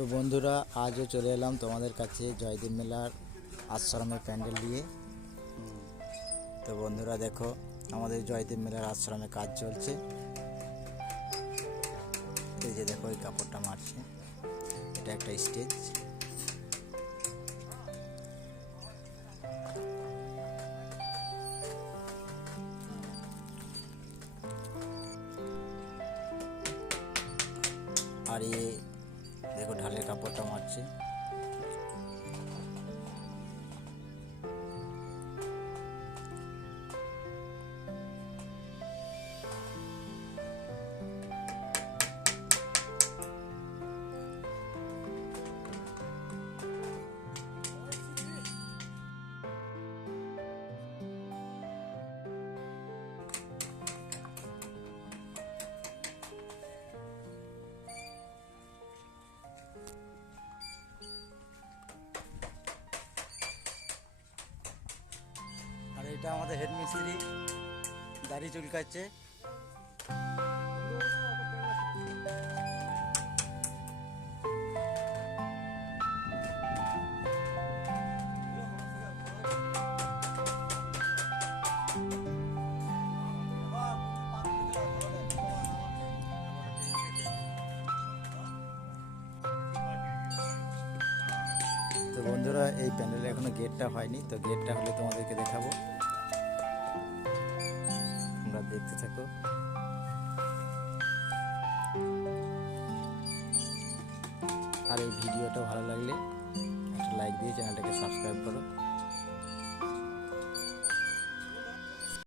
তো বন্ধুরা, আজও চলে এলাম তোমাদের কাছে জয়দেব মেলার আশ্রমের প্যান্ডেল নিয়ে। তো বন্ধুরা দেখো, আমাদের জয়দেব মেলার আশ্রমে কাজ চলছে। এই যে দেখো, এই কাপড়টা মারছে, এটা একটা স্টেজ। আর এ দেখো, ঢালের কাপড়টা মারছে। আর এটা আমাদের হেড মিস্ত্রি দাড়ি চুলকাচ্ছে। তো বন্ধুরা, এই প্যান্ডেলে এখনো গেটটা হয়নি, তো গেটটা হলে তোমাদেরকে দেখাবো, তোমরা দেখতে থাকো। আর এই ভিডিওটা ভালো লাগলে একটা লাইক দিয়ে চ্যানেলটাকে সাবস্ক্রাইব করো।